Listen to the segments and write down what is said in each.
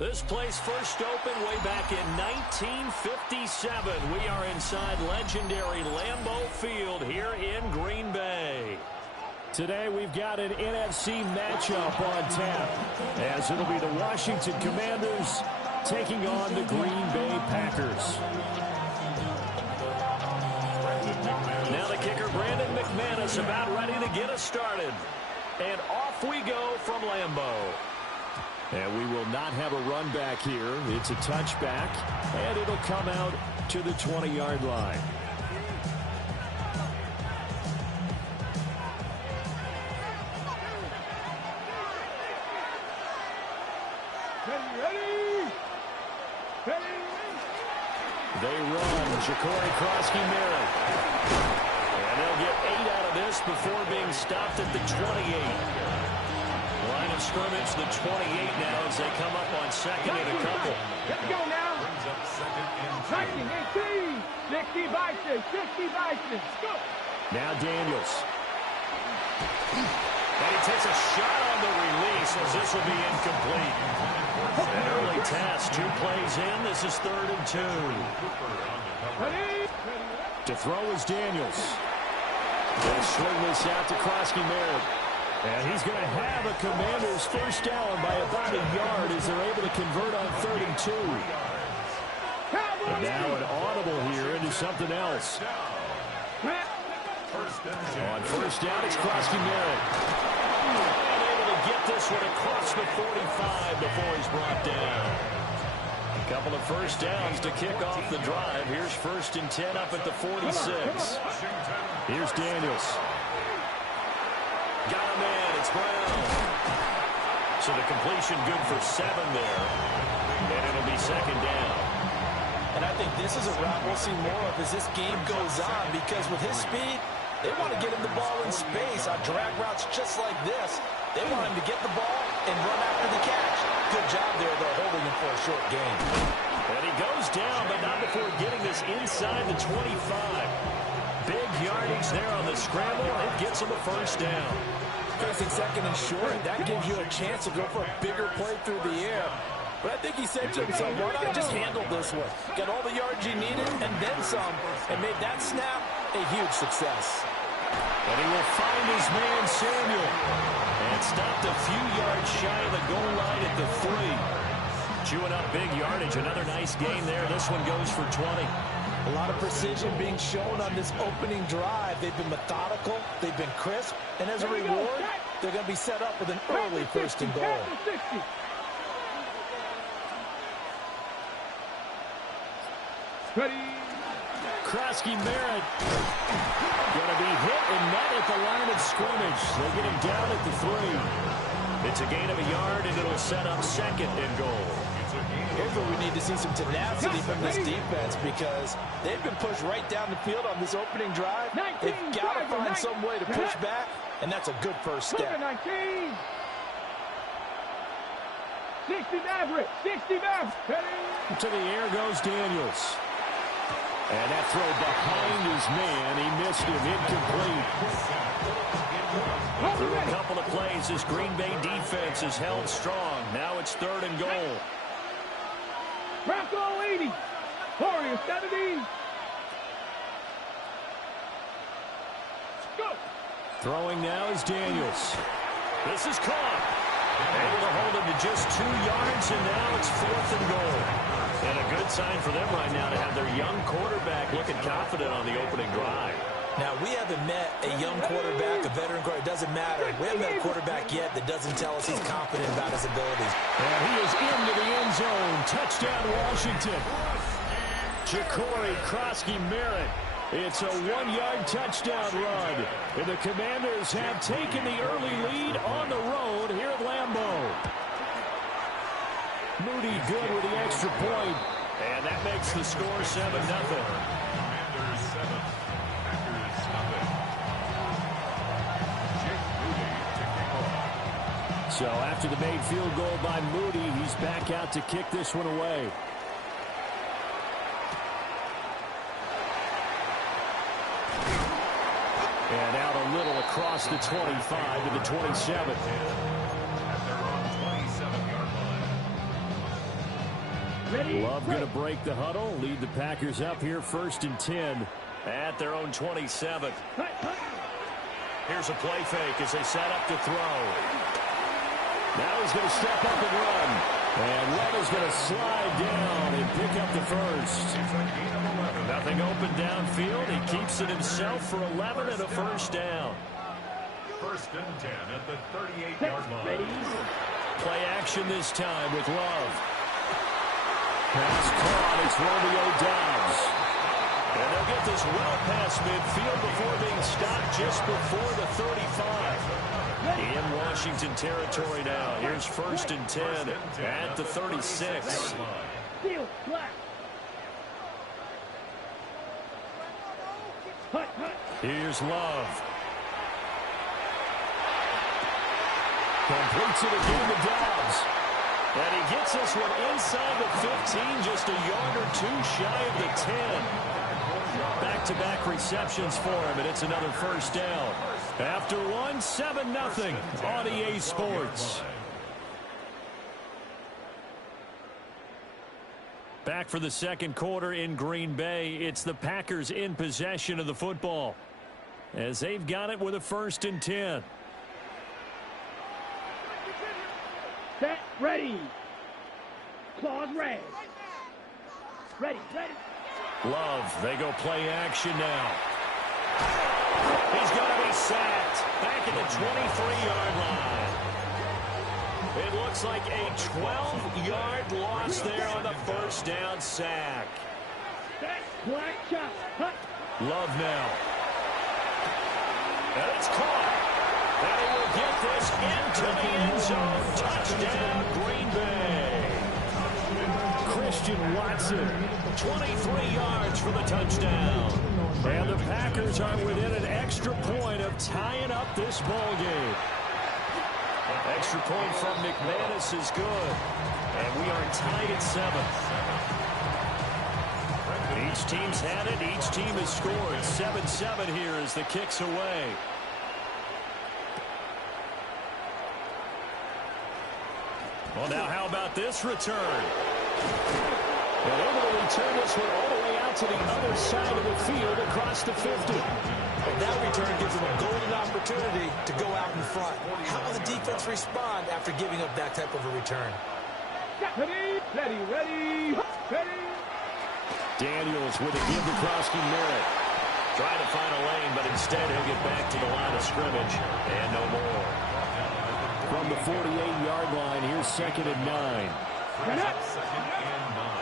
This place first opened way back in 1957. We are inside legendary Lambeau Field here in Green Bay. Today we've got an NFC matchup on tap, as it'll be the Washington Commanders taking on the Green Bay Packers. Now the kicker, Brandon McManus, about ready to get us started. And off we go from Lambeau. And we will not have a run back here. It's a touchback, and it'll come out to the 20-yard line. They run. Ja'Cory Krosky-Merritt. And they'll get 8 out of this before being stopped at the 28. Line of scrimmage, the 28 now as they come up on second and a couple. Let's go now. Second and 60 Bison, 60 Bison. Go. Now Daniels. And he takes a shot on the release as this will be incomplete. An early test, 2 plays in. This is 3rd and 2. To throw is Daniels. They swing this out to Krosky-Merritt. And he's going to have a Commander's first down by about a yard as they're able to convert on 3rd and 2. And now an audible here into something else. On first down, it's Krosky-Merritt. And able to get this one across the 45 before he's brought down. A couple of first downs to kick off the drive. Here's 1st and 10 up at the 46. Here's Daniels. Got a man, it's Brown. So the completion good for 7 there. And it'll be 2nd down. And I think this is a route we'll see more of as this game goes on, because with his speed, they want to get him the ball in space on drag routes just like this. They want him to get the ball and run after the catch. Good job there, though, holding him for a short gain. And he goes down, but not before getting this inside the 25. Big yardage there on the scramble, and it gets him a first down. Facing 2nd and short, that gives you a chance to go for a bigger play through the air. But I think he said to himself, why not just handle this one? Got all the yards you needed and then some, and made that snap a huge success. And he will find his man Samuel. And stopped a few yards shy of the goal line at the 3. Chewing up big yardage. Another nice gain there. This one goes for 20. A lot of precision being shown on this opening drive. They've been methodical. They've been crisp. And as a reward, they're going to be set up with an early 1st and goal. Krosky-Merritt going to be hit and met at the line of scrimmage. They get him down at the 3. It's a gain of a yard, and it'll set up 2nd and goal. Here's where we need to see some tenacity from this defense, because they've been pushed right down the field on this opening drive. They've got to find some way to push back, and that's a good first step. 60 Maverick, 60 Maverick. To the air goes Daniels. And that throw behind his man, he missed him, incomplete. Through a couple of plays, this Green Bay defense is held strong. Now it's 3rd and goal. Bronco 80, Warrior 70. Go. Throwing now is Daniels. This is caught. Able to hold him to just 2 yards, and now it's 4th and goal. And a good sign for them right now to have their young quarterback looking confident on the opening drive. Now, we haven't met a young quarterback, a veteran quarterback. It doesn't matter. We haven't met a quarterback yet that doesn't tell us he's confident about his abilities. And he is into the end zone. Touchdown, Washington. Ja'Cory Krosky-Merritt. It's a 1-yard touchdown run. And the Commanders have taken the early lead on the road here at Lambeau. Moody good with the extra point. And that makes the score 7-0. So after the made field goal by Moody, he's back out to kick this one away. And out a little across the 25 to the 27. Love going to break the huddle, lead the Packers up here 1st and 10 at their own 27. Here's a play fake as they set up to throw. Now he's going to step up and run. And Love is going to slide down and pick up the first. Nothing open downfield. He keeps it himself for 11 and a first down. 1st and 10 at the 38-yard line. Play action this time with Love. Pass caught. It's Romeo Doubs. And they'll get this well past midfield before being stopped just before the 35. In Washington territory now. Here's 1st and 10 at the 36. Here's Love. Completes it again to Doubs. And he gets this one inside the 15, just a yard or two shy of the 10. Back-to-back receptions for him, and it's another first down. After one, 7-0 on EA Sports. Back for the second quarter in Green Bay. It's the Packers in possession of the football, as they've got it with a 1st and 10. Set, ready. Claws red. Ready. Love, they go play action now. He's going to be sacked back at the 23-yard line. It looks like a 12-yard loss there on the first down sack. Love now. And it's caught. And he will get this into the end zone. Touchdown, Green Bay. Christian Watson, 23 yards for the touchdown. And the Packers are within an extra point of tying up this ball game. Extra point from McManus is good. And we are tied at 7. Each team's had it. Each team has scored. 7-7 here as the kick's away. Well, now how about this return? And able to return this one all the way out to the other side of the field across the 50. And that return gives them a golden opportunity to go out in front. How will the defense respond after giving up that type of a return? Ready. Daniels with a give to Krosky Merritt. Trying to find a lane, but instead he'll get back to the line of scrimmage. And no more. From the 48-yard line, here's 2nd and 9.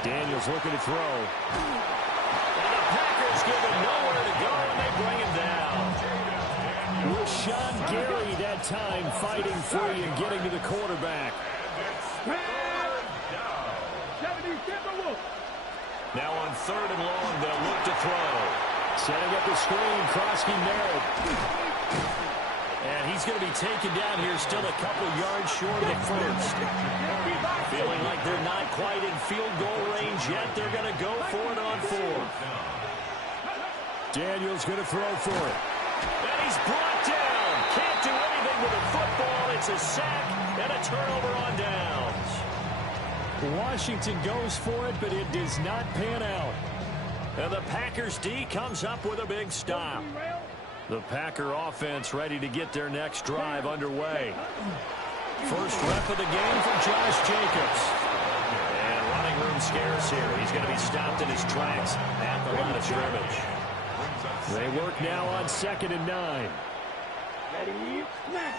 Daniels looking to throw. And the Packers give him nowhere to go, and they bring him down. Rashawn Gary that time fighting free and getting to the quarterback. Now on 3rd and long, they'll look to throw. Setting up the screen, Krosky Merritt. And he's going to be taken down here, still a couple yards short of the first. Feeling like they're not quite in field goal range yet. They're going to go for it on 4th. Daniels going to throw for it. And he's brought down. Can't do anything with the football. It's a sack and a turnover on downs. Washington goes for it, but it does not pan out. And the Packers D comes up with a big stop. The Packer offense ready to get their next drive underway. First rep of the game for Josh Jacobs. And running room scarce here. He's going to be stopped in his tracks at the line of scrimmage. They work now on 2nd and 9. Ready, smash,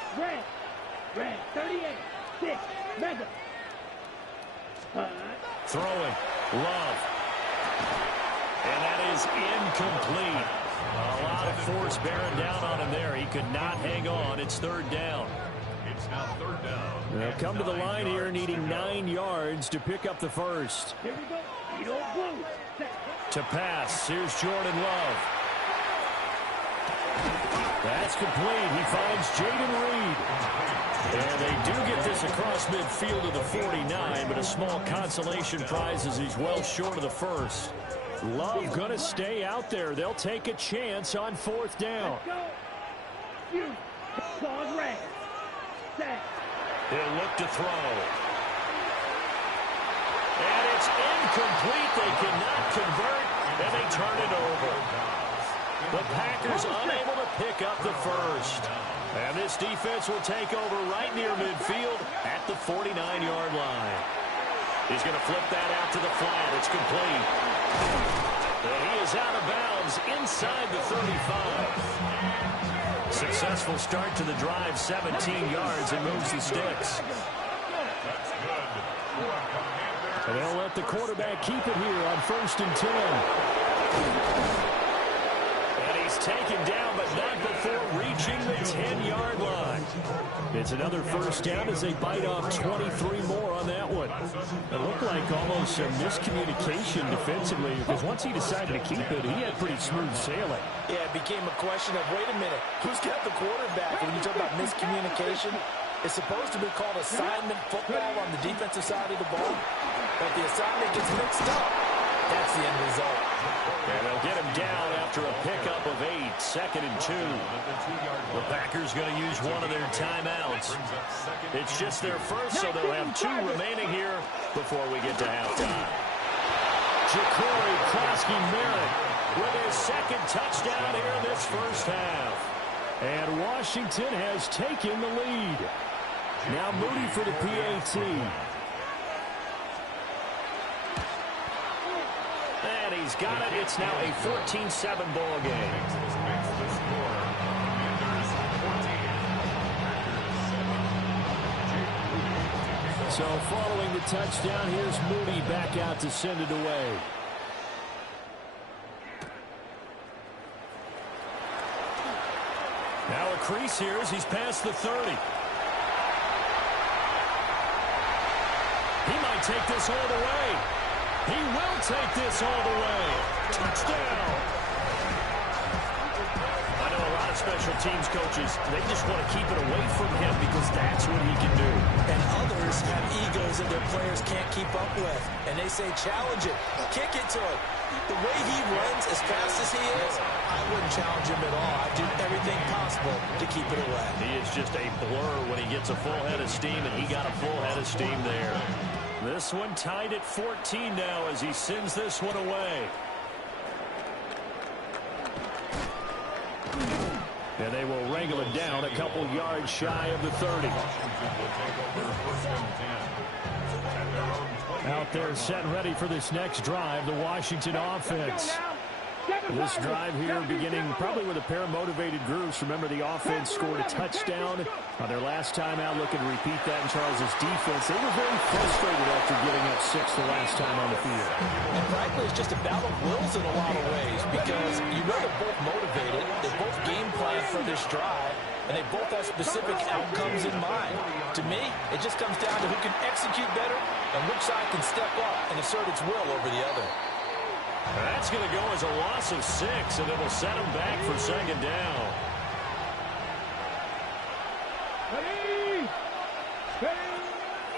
red, 38, 6, mega. Throwing, Love. And that is incomplete. A lot of force bearing down on him there. He could not hang on. It's 3rd down. It's now 3rd down. They'll come to the line here needing 9 yards to pick up the first. Here we go. To pass. Here's Jordan Love. That's complete. He finds Jaden Reed. And they do get this across midfield of the 49, but a small consolation prize as he's well short of the first. Love going to stay out there. They'll take a chance on 4th down. He'll look to throw. And it's incomplete. They cannot convert, and they turn it over. The Packers unable to pick up the first. And this defense will take over right near midfield at the 49-yard line. He's going to flip that out to the flat. It's complete. And he is out of bounds inside the 35. Successful start to the drive, 17 yards, and moves the sticks. And they'll let the quarterback keep it here on 1st and 10. And he's taken down, but not before reaching the 10-yard line. It's another first down as they bite off 23 more on that one. It looked like almost some miscommunication defensively, because once he decided to keep it, he had pretty smooth sailing. Yeah, it became a question of, wait a minute, who's got the quarterback? When you talk about miscommunication, it's supposed to be called assignment football on the defensive side of the ball. But the assignment gets mixed up. That's the end result. And they'll get him down after a pickup of 8, 2nd and 2. The Packers going to use one of their timeouts. It's just their first, so they'll have 2 remaining here before we get to halftime. Ja'Cory Krosky-Merritt with his 2nd touchdown here in this first half. And Washington has taken the lead. Now Moody for the PAT. And he's got it. It's now a 14-7 ball game. So following the touchdown, here's Moody back out to send it away. Now a crease here as he's past the 30. He might take this all the way. He will take this all the way. Touchdown. I know a lot of special teams coaches, they just want to keep it away from him because that's what he can do. And others have egos that their players can't keep up with. And they say, challenge it. Kick it to him. The way he runs as fast as he is, I wouldn't challenge him at all. I'd do everything possible to keep it away. He is just a blur when he gets a full head of steam, and he got a full head of steam there. This one tied at 14 now as he sends this one away. And they will wrangle it down a couple yards shy of the 30. Out there set and ready for this next drive, the Washington offense. This drive here beginning probably with a pair of motivated groups. Remember, the offense scored a touchdown on their last time out, looking to repeat that in Charles's defense. They were very frustrated after giving up 6 the last time on the field. And frankly, it's just a battle of wills in a lot of ways because you know they're both motivated. They both game plan for this drive, and they both have specific outcomes in mind. To me, it just comes down to who can execute better and which side can step up and assert its will over the other. That's going to go as a loss of 6, and it will set him back for 2nd down.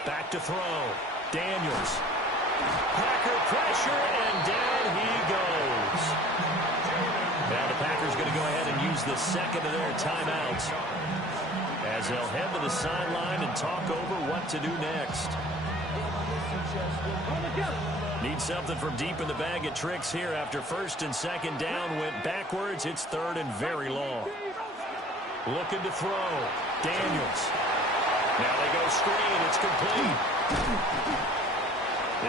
Back to throw. Daniels. Packer pressure, and down he goes. Now the Packers going to go ahead and use the 2nd of their timeouts as they'll head to the sideline and talk over what to do next. Need something from deep in the bag of tricks here after 1st and 2nd down. Went backwards. It's 3rd and very long. Looking to throw. Daniels. Now they go screen. It's complete.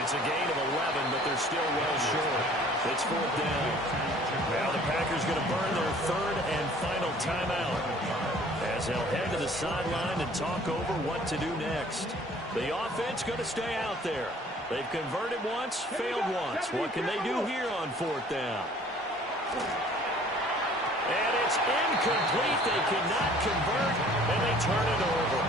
It's a gain of 11, but they're still well short. It's 4th down. Now the Packers going to burn their 3rd and final timeout as they'll head to the sideline and talk over what to do next. The offense going to stay out there. They've converted once, failed once. What can they do here on 4th down? And it's incomplete. They cannot convert, and they turn it over.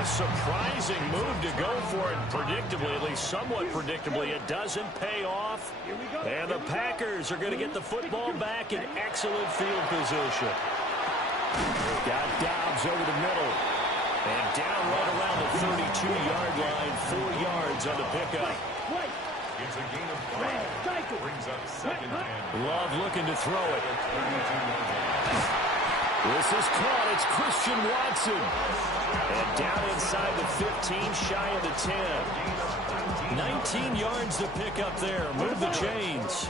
A surprising move to go for it predictably, at least somewhat predictably. It doesn't pay off. And the Packers are going to get the football back in excellent field position. Got Dobbs over the middle. And down right around the 32-yard line, 4 yards on the pickup. It's a gain of 5. Brings up 2nd and Love looking to throw it. This is caught. It's Christian Watson. And down inside the 15, shy of the 10. 19 yards to pick up there. Move the chains.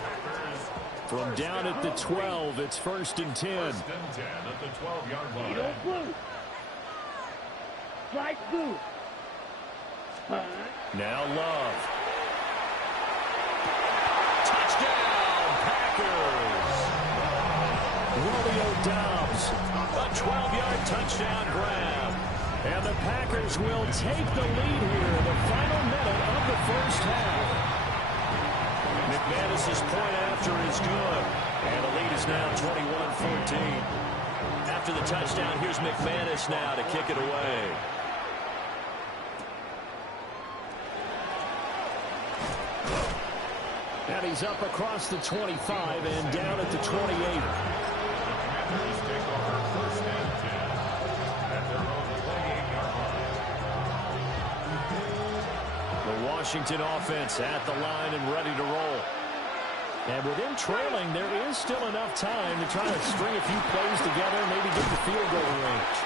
From down at the 12, it's 1st and 10. At the 12-yard line. Now Love. Touchdown, Packers. Romeo Doubs, a 12-yard touchdown grab. And the Packers will take the lead here in the final minute of the first half. McManus's point after is good. And the lead is now 21-14. After the touchdown, here's McManus now to kick it away. And he's up across the 25 and down at the 28. The Washington offense at the line and ready to roll. And with them trailing, there is still enough time to try to string a few plays together, maybe get the field goal range.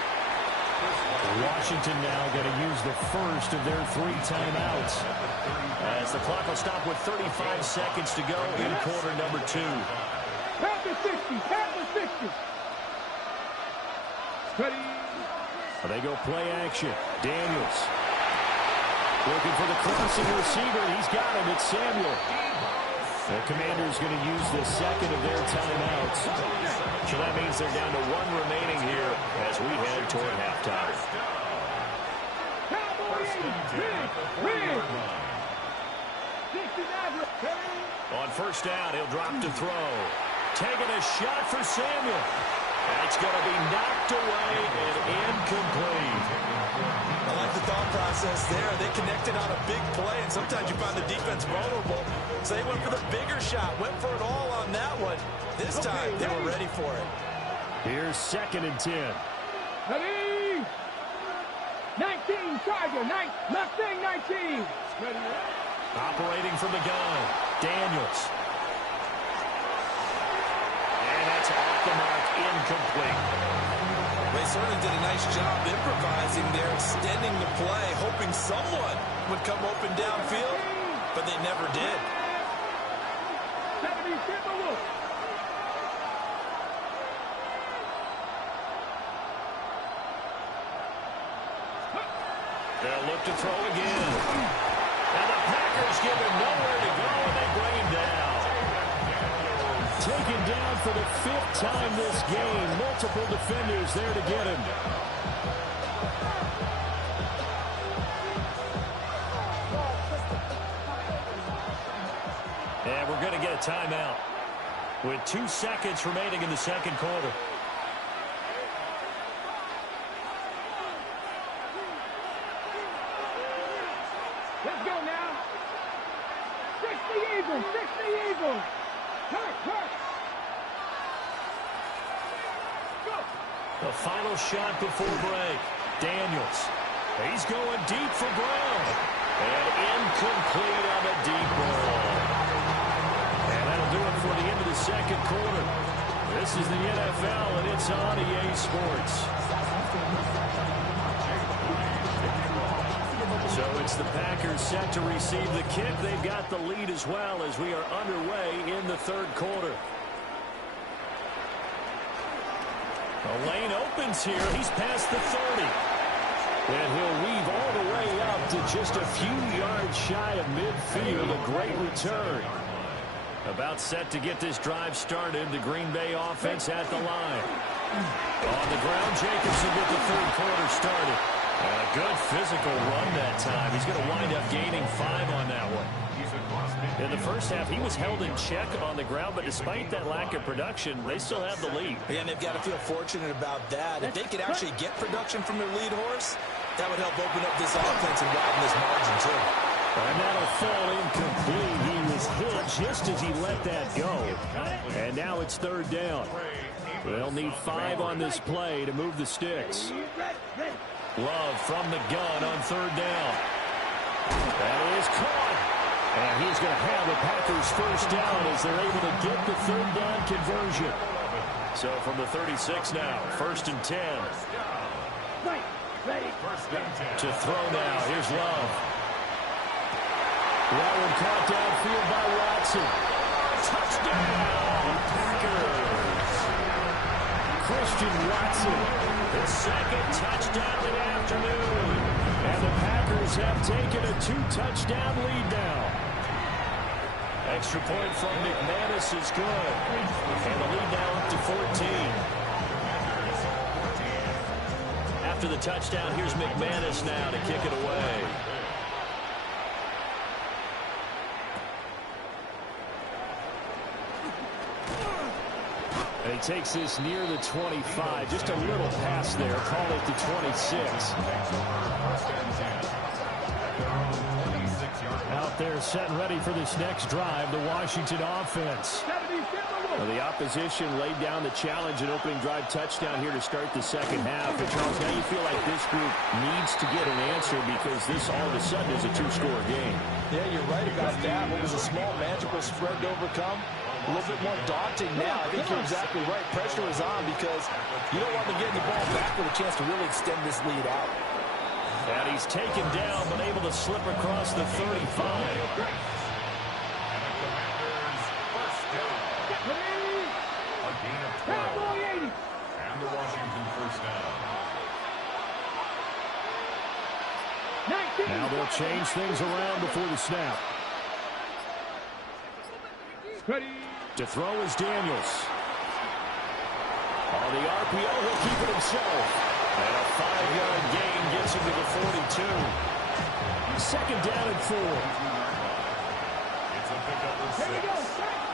Washington now going to use the first of their 3 timeouts, as the clock will stop with 35 seconds to go in quarter number 2. Panther 60, Panther 60. Ready. They go play action. Daniels looking for the crossing receiver. He's got him. It's Samuel. The Commanders going to use the second of their timeouts. So that means they're down to 1 remaining here as we head toward halftime. On first down, he'll drop to throw. Taking a shot for Samuel. That's going to be knocked away and incomplete. I like the thought process there. They connected on a big play, and sometimes you find the defense vulnerable. So they went for the bigger shot, went for it all on that one. This time, they were ready for it. Here's 2nd and 10. Ready. 19, Charger, Mustang 19. Ready. Operating from the gun, Daniels. And that's off the mark, incomplete. They certainly did a nice job improvising there, extending the play, hoping someone would come open downfield, but they never did. 70, Timberwolves. They'll look to throw again. And the Packers give him nowhere to go, and they bring him down. Taken down for the 5th time this game. Multiple defenders there to get him. And we're going to get a timeout with 2 seconds remaining in the second quarter. Let's go now. 60 Eagles, 60 Eagles. Hurt. Go. The final shot before break. Daniels. He's going deep for Brown. And incomplete on the deep ball. And that'll do it for the end of the second quarter. This is the NFL, and it's on EA Sports. So it's the Packers set to receive the kick. They've got the lead as well as we are underway in the third quarter. The lane opens here. He's past the 30. And he'll weave all the way up to just a few yards shy of midfield. A great return. About set to get this drive started. The Green Bay offense at the line. On the ground, Jacobs will get the third quarter started. And a good physical run that time. He's going to wind up gaining 5 on that one. In the first half, he was held in check on the ground, but despite that lack of production, they still have the lead. And they've got to feel fortunate about that. If they could actually get production from their lead horse, that would help open up this offense and widen this margin, too. And that'll fall incomplete. He was hit just as he let that go. And now it's third down. They'll need 5 on this play to move the sticks. Love from the gun on third down. That is caught. And he's going to have the Packers first down as they're able to get the third down conversion. So from the 36 now, 1st and 10. To throw now. Here's Love. That one caught downfield by Watson. Touchdown, Packers. Christian Watson, his second touchdown of the afternoon. And the Packers have taken a 2-touchdown lead now. Extra point from McManus is good. And the lead now up to 14. After the touchdown, here's McManus now to kick it away. And he takes this near the 25. Just a little pass there. Call it the 26. Out there set and ready for this next drive, the Washington offense. Well, the opposition laid down the challenge and opening drive touchdown here to start the second half. And Charles, now you feel like this group needs to get an answer because this all of a sudden is a two-score game. Yeah, you're right about that. What was a small, manageable spread to overcome? A little bit more daunting now. I think you're exactly right. Pressure is on because you don't want to get the ball back with a chance to really extend this lead out. And he's taken down, but able to slip across the 35. And the Washington first down. Now they'll change things around before the snap. To throw is Daniels. On the RPO, he'll keep it himself. And a 5-yard gain gets him to the 42. Second down and 4. It's a pickup of 6.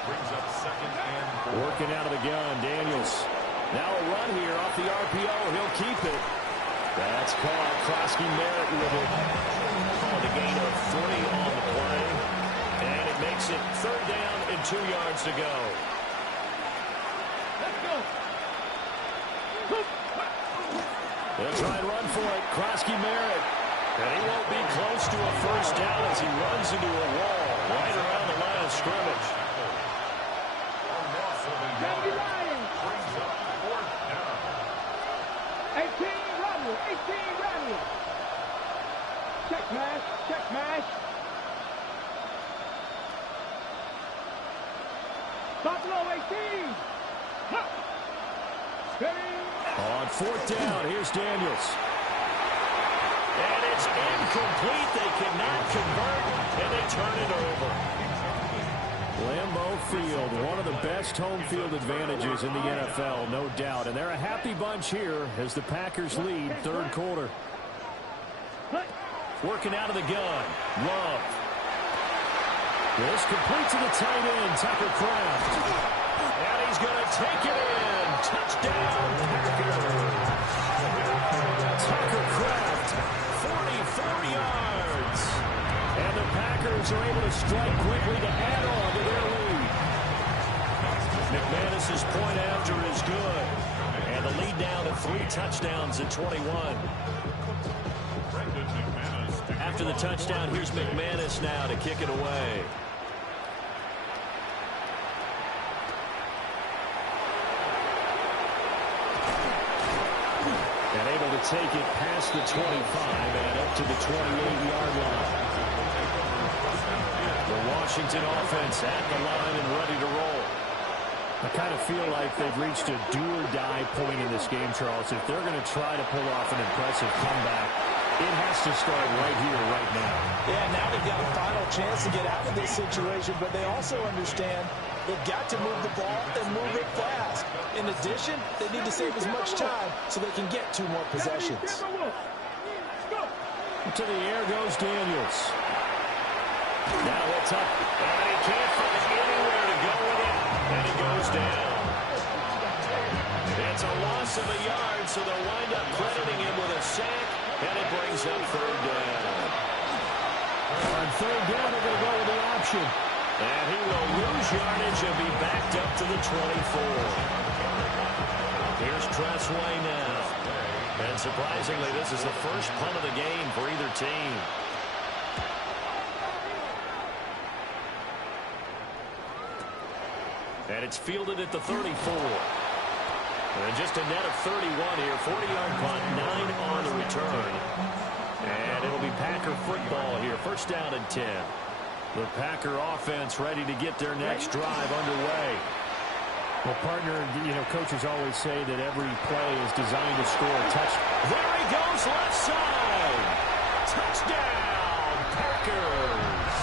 Brings up second and 4. Working out of the gun, Daniels. Now a run here off the RPO. He'll keep it. That's caught. Krosky Merritt with it. On the gain of 3 on the play. And it makes it third down and 2 yards to go. Let's go. They'll try and run for it. Krosky Merritt. And he won't be close to a first down as he runs into a wall right around the line of scrimmage. Brings up fourth down. 18 Randall. Check pass. Buffalo 18. On fourth down, here's Daniels. And it's incomplete. They cannot convert, and they turn it over. Lambeau Field, one of the best home field advantages in the NFL, no doubt. And they're a happy bunch here as the Packers lead third quarter. Working out of the gun. Love. This complete to the tight end, Tucker Kraft. And he's going to take it in. Touchdown, Packers. Tucker Kraft, 44 yards. And the Packers are able to strike quickly to add on to their lead. McManus's point after is good. And the lead down to 3 touchdowns at 21. After the touchdown, here's McManus now to kick it away. And able to take it past the 25 and up to the 28-yard line. The Washington offense at the line and ready to roll. I kind of feel like they've reached a do-or-die point in this game, Charles. If they're going to try to pull off an impressive comeback, it has to start right here, right now. Yeah, now they've got a final chance to get out of this situation, but they also understand they've got to move the ball and move it fast. In addition, they need to save as much time so they can get 2 more possessions. To the air goes Daniels. Now it's up, and he can't find anywhere to go with it, and he goes down. It's a loss of a yard, so they'll wind up crediting him with a sack, and it brings up third down. On third down, they're going to go with the option. And he will lose yardage and be backed up to the 24. Here's Tressway now. And surprisingly, this is the first punt of the game for either team. And it's fielded at the 34. And just a net of 31 here. 40-yard punt, 9 on the return. And it'll be Packer football here. First down and 10. The Packer offense ready to get their next drive underway. Well, partner, coaches always say that every play is designed to score a touchdown. There he goes, left side. Touchdown, Packers.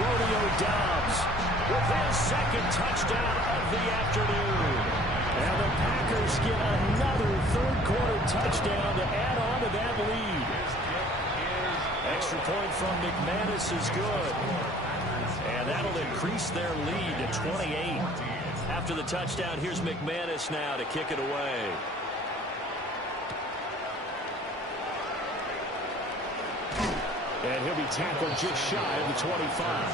Rodeo Dobbs with his second touchdown of the afternoon. And the Packers get another third-quarter touchdown to add on to that lead. Extra point from McManus is good. And that'll increase their lead to 28. After the touchdown, here's McManus now to kick it away. And he'll be tackled just shy of the 25.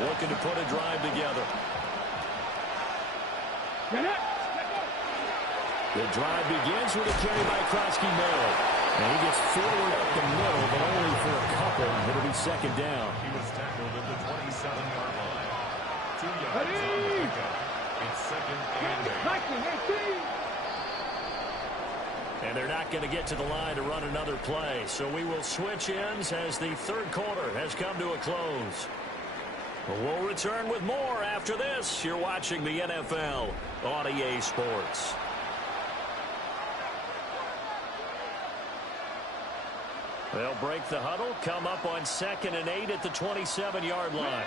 Looking to put a drive together. The drive begins with a carry by Krosky-Merrill. And he gets forward up the middle, but only for a couple. It'll be second down. He was tackled at the 27-yard line. 2 yards on the pickup. It's second and 8. And they're not going to get to the line to run another play. So we will switch ends as the third quarter has come to a close. We'll return with more after this. You're watching the NFL on EA Sports. They'll break the huddle, come up on 2nd and 8 at the 27-yard line.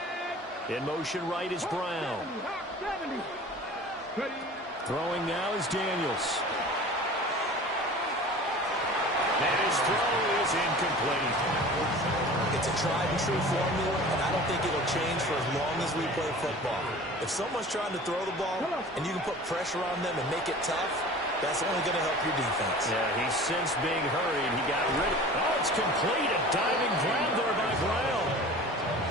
In motion right is Brown. Throwing now is Daniels. And his throw is incomplete. It's a tried-and-true formula, and I don't think it'll change for as long as we play football. If someone's trying to throw the ball, and you can put pressure on them and make it tough, that's only going to help your defense. Yeah, he's since being hurried. He got rid of it. Oh, it's complete. A diving grab there by Brown.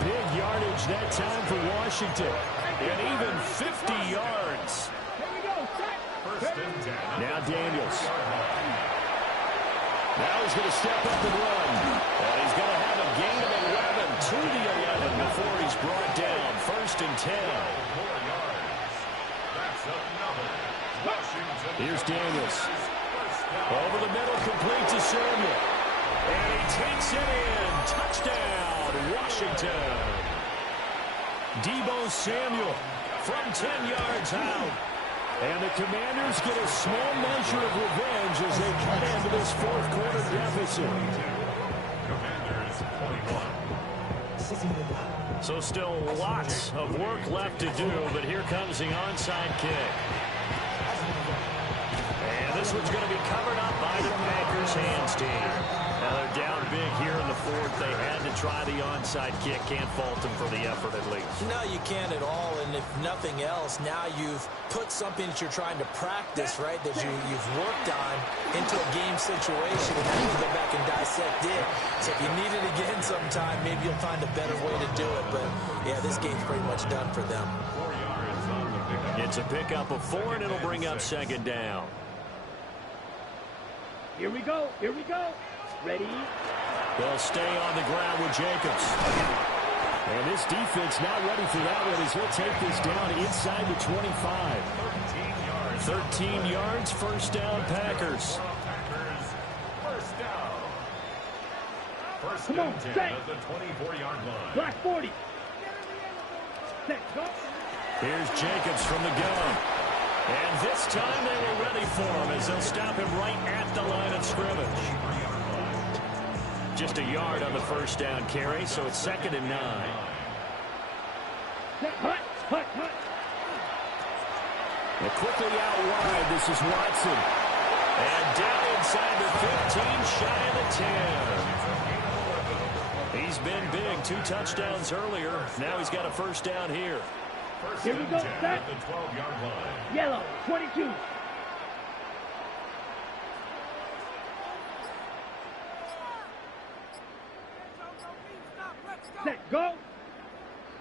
Big yardage that time for Washington. And even 50 yards. Now Daniels. Now he's going to step up and run. And he's going to have a gain of 11 to the 11 before he's brought down. 1st and 10. Here's Daniels. Over the middle, complete to Samuel. And he takes it in. Touchdown, Washington. Deebo Samuel from 10 yards out. And the Commanders get a small measure of revenge as they cut into this fourth quarter deficit. So still lots of work left to do, but here comes the onside kick. And this one's going to be covered up by the Packers hands team. Now they're down big here in the fourth. They had to try the onside kick. Can't fault them for the effort at least. No, you can't at all. And if nothing else, now you've put something that you're trying to practice, right, that you've worked on into a game situation. And now you go back and dissect it. So if you need it again sometime, maybe you'll find a better way to do it. But, yeah, this game's pretty much done for them. It's a pickup of 4, and it'll bring up second down. Here we go. Here we go. Ready? They'll stay on the ground with Jacobs. And this defense not ready for that one as he'll take this down inside the 25. 13 yards, first down, Packers. Come on, set. At the 24-yard line. Black 40. Set, go. Here's Jacobs from the gun. And this time they were ready for him as they'll stop him right at the line of scrimmage. Just a yard on the first down carry, so it's 2nd and 9. Hut, hut, hut. And quickly out wide, this is Watson. And down inside the 15, shy of the 10. He's been big, 2 touchdowns earlier. Now he's got a first down here. Here we go, set. The 12-yard line. Yellow, 22. Set, go.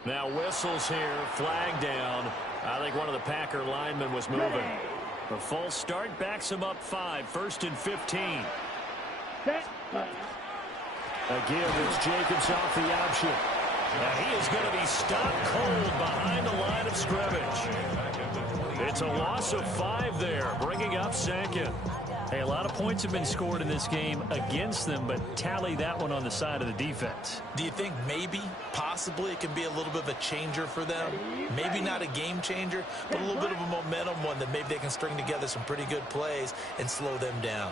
Now whistles here, flag down. I think one of the Packer linemen was moving. The false start backs him up 5, 1st and 15. Set. Again, it's Jacobs off the option. Now he is going to be stopped cold behind the line of scrimmage. It's a loss of 5 there, bringing up second. Hey, a lot of points have been scored in this game against them, but tally that one on the side of the defense. Do you think maybe, possibly, it can be a little bit of a changer for them? Maybe not a game changer, but a little bit of a momentum one that maybe they can string together some pretty good plays and slow them down.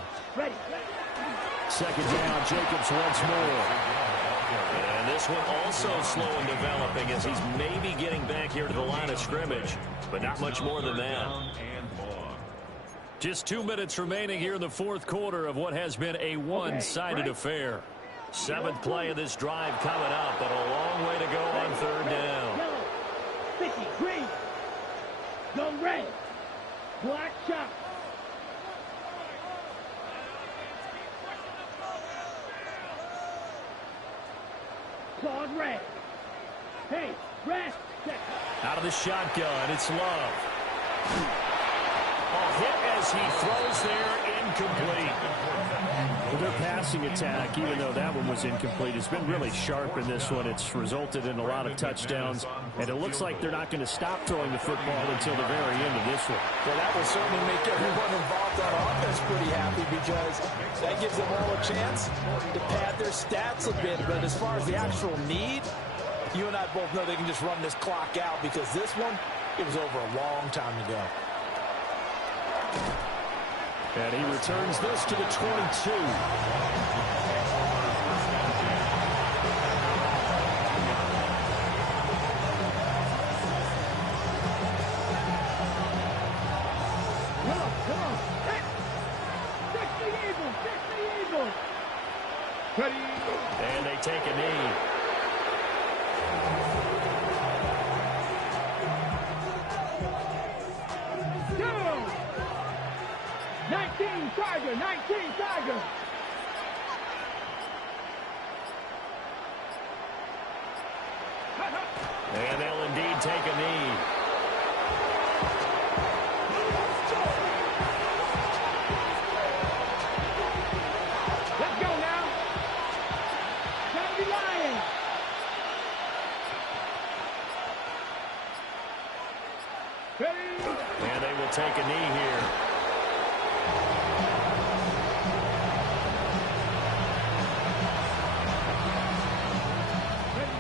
Second down, Jacobs once more. And this one also slow in developing as he's maybe getting back here to the line of scrimmage, but not much more than that. Just 2 minutes remaining here in the fourth quarter of what has been a one-sided affair. 7th play of this drive coming up, but a long way to go on third down. Yellow, 50, green, go red, black shot. Claude red. Hey, rest. Out of the shotgun, it's Love. A hit as he throws there, incomplete. Well, their passing attack, even though that one was incomplete, has been really sharp in this one. It's resulted in a lot of touchdowns, and it looks like they're not going to stop throwing the football until the very end of this one. Well, that will certainly make everyone involved on offense pretty happy because that gives them all a chance to pad their stats a bit. But as far as the actual need, you and I both know they can just run this clock out because this one, it was over a long time ago. And he returns this to the 22. And they take a knee. Down. 19 Tiger, 19 Tiger. And they'll indeed take a knee. Let's go now. Gotta be lying. Ready? And they will take a knee here.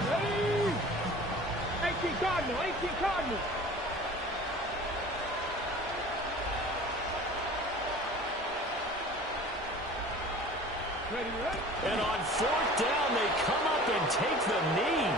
Ready? 18 Cardinal, 18 Cardinal. Ready, ready? And on 4th down, they come up and take the knee.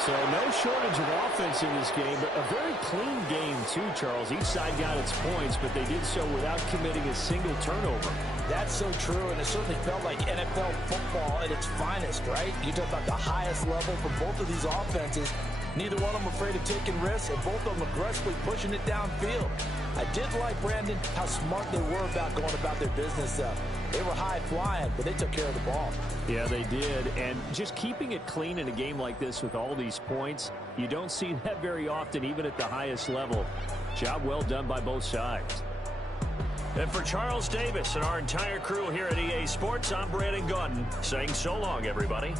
So no shortage of offense in this game, but a very clean game too, Charles. Each side got its points, but they did so without committing a single turnover. That's so true, and it certainly felt like NFL football at its finest, right? You talk about the highest level for both of these offenses. Neither one of them afraid of taking risks, and both of them aggressively pushing it downfield. I did like, Brandon, how smart they were about going about their business. They were high-flying, but they took care of the ball. Yeah, they did, and just keeping it clean in a game like this with all these points, you don't see that very often, even at the highest level. Job well done by both sides. And for Charles Davis and our entire crew here at EA Sports, I'm Brandon Gaudin saying so long, everybody.